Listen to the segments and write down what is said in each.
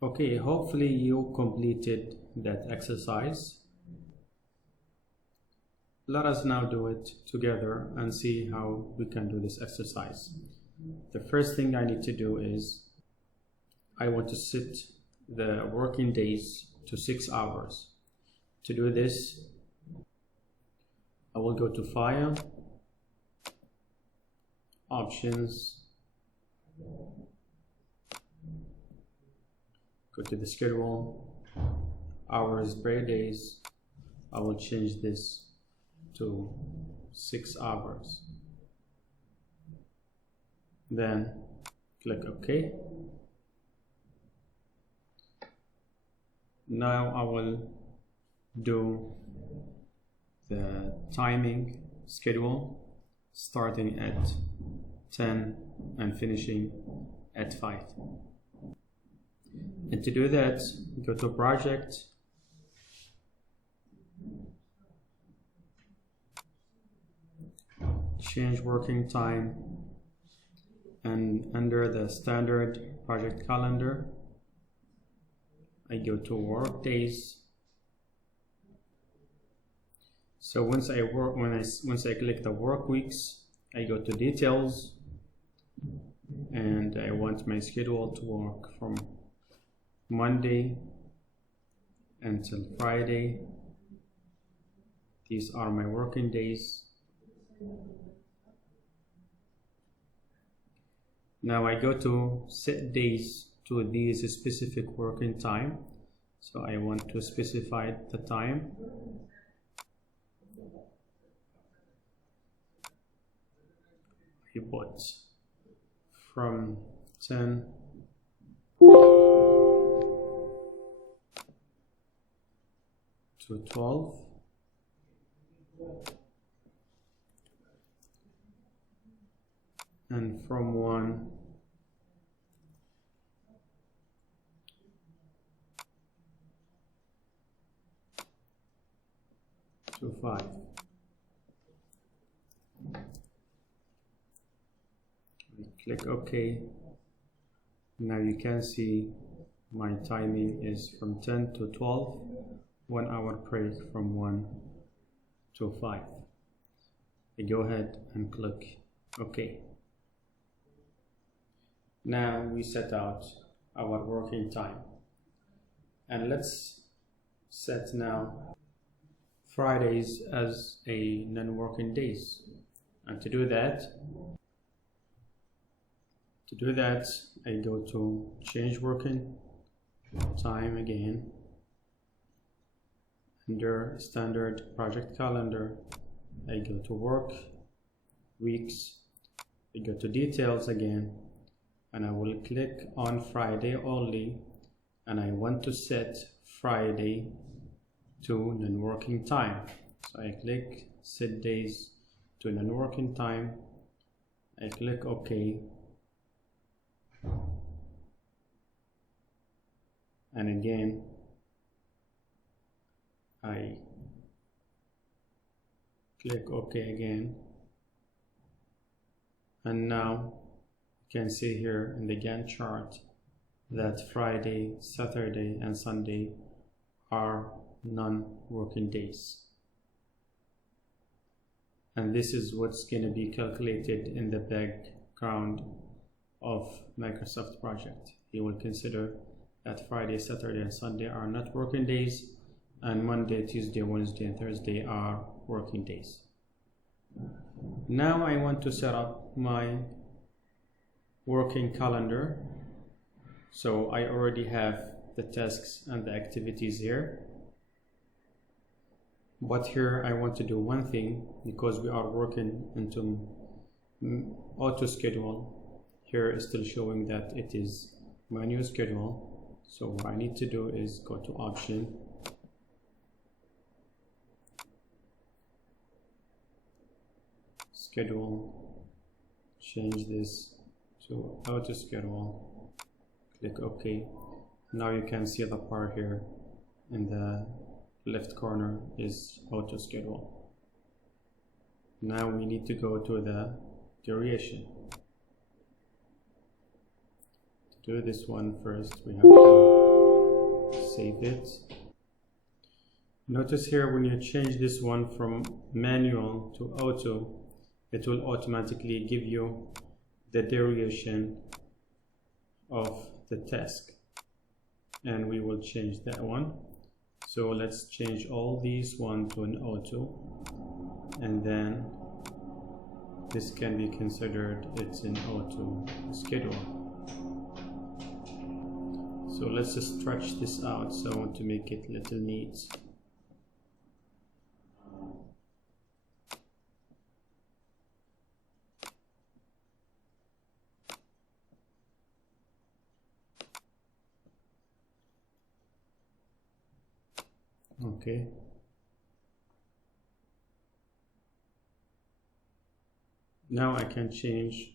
Okay, hopefully you completed that exercise. Let us now do it together and see how we can do this exercise. The first thing I need to do is I want to set the working days to 6 hours. To do this, I will go to File, Options, go to the Schedule, Hours per Days. I will change this to 6 hours. Then click OK. Now I will do the timing schedule starting at 10 and finishing at 5. And to do that, go to Project, change working time, and under the standard project calendar, I go to work days. So once I click the work weeks, I go to details, and I want my schedule to work from Monday until Friday. These are my working days. Now I go to set days to these specific working time. So I want to specify the time. I put from 10 to 12. And from 1 to 5. Click OK. Now you can see my timing is from 10 to 12, 1 hour break from 1 to 5. I go ahead and click OK. Now we set out our working time, and let's set now Fridays as a non-working days. And to do that, I go to change working time again. Under standard project calendar, I go to work weeks, I go to details again, and I will click on Friday only, and I want to set Friday to non-working time. So I click set days to non-working time, I click OK, and again I click OK again, and now you can see here in the Gantt chart that Friday, Saturday, and Sunday are non-working days. And this is what's going to be calculated in the background of Microsoft project. You will consider that Friday, Saturday, and Sunday are not working days, and Monday, Tuesday, Wednesday, and Thursday are working days. Now I want to set up my working calendar. So I already have the tasks and the activities here, but here I want to do one thing, because we are working into auto schedule. Here is still showing that it is manual schedule. So what I need to do is go to option, schedule, change this to auto schedule, click OK. Now you can see the part here in the left corner is auto schedule. Now we need to go to the duration. To do this one first. We have to save it. Notice here when you change this one from manual to auto, it will automatically give you the duration of the task, and we will change that one. So let's change all these one to an auto, and then this can be considered it's an auto schedule. So let's just stretch this out, so I want to make it little neat. Okay. Now I can change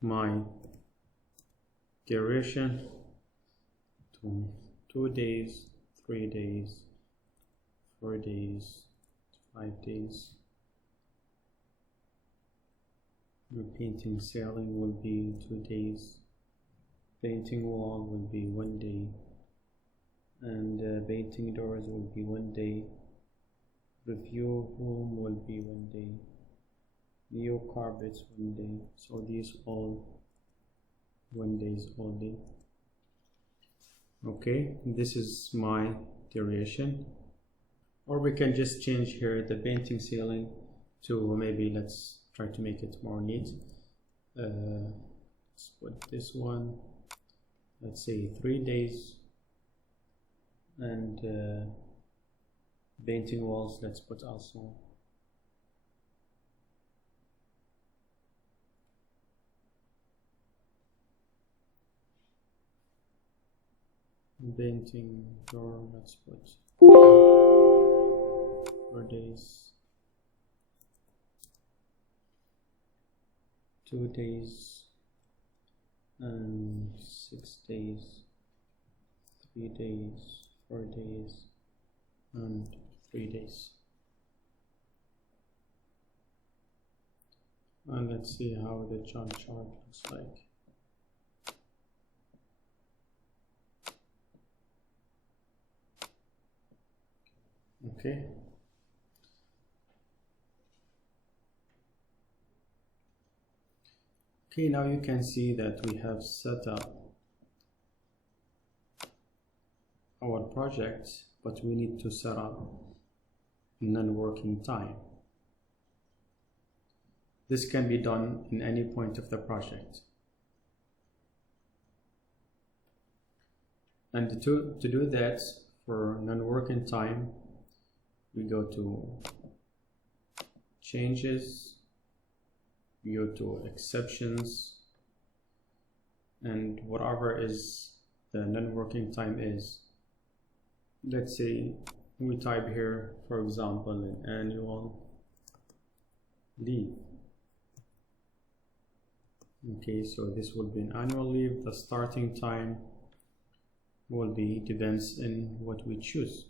my duration to 2 days, 3 days, 4 days, 5 days. The painting ceiling will be 2 days. Painting wall will be 1 day. And painting doors will be 1 day. Review room will be 1 day. New carpets 1 day. So these all 1 days only. Okay, this is my duration. Or we can just change here the painting ceiling to, maybe let's try to make it more neat. Let's put this one, let's say 3 days. And painting walls, let's put also painting door, let's put 4 days, 2 days, and 6 days, 3 days, 4 days, and 3 days. And let's see how the chart looks like. Okay. Okay, now you can see that we have set up our project, but we need to set up non-working time. This can be done in any point of the project. And to do that, for non-working time, we go to changes, we go to exceptions, and whatever is the non-working time is, let's say we type here, for example, an annual leave. Okay, so this will be an annual leave. The starting time will be, depends on what we choose.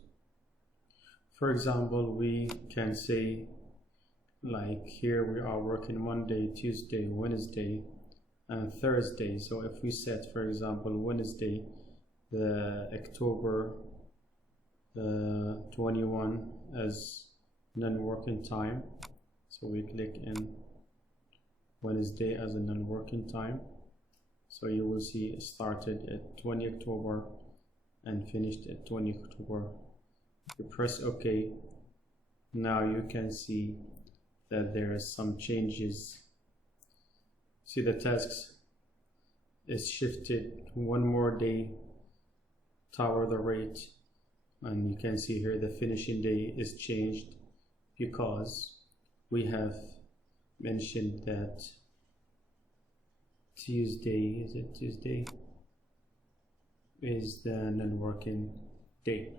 For example, we can say, like here we are working Monday, Tuesday, Wednesday, and Thursday. So if we set, for example, Wednesday, the October 21 as non-working time, so we click in Wednesday as a non-working time, so you will see it started at 20 October and finished at 20 October. You press OK. Now you can see that there are some changes. See, the tasks is shifted 1 more day toward the rate, and you can see here the finishing day is changed because we have mentioned that Tuesday, is it Tuesday, is the non-working day.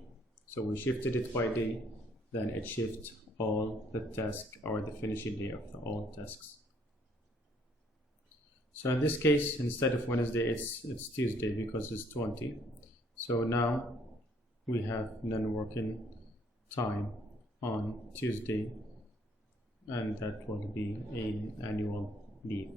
So we shifted it by day, then it shifts all the tasks or the finishing day of all tasks. So in this case, instead of Wednesday, it's Tuesday because it's 20. So now we have non-working time on Tuesday, and that will be an annual leave.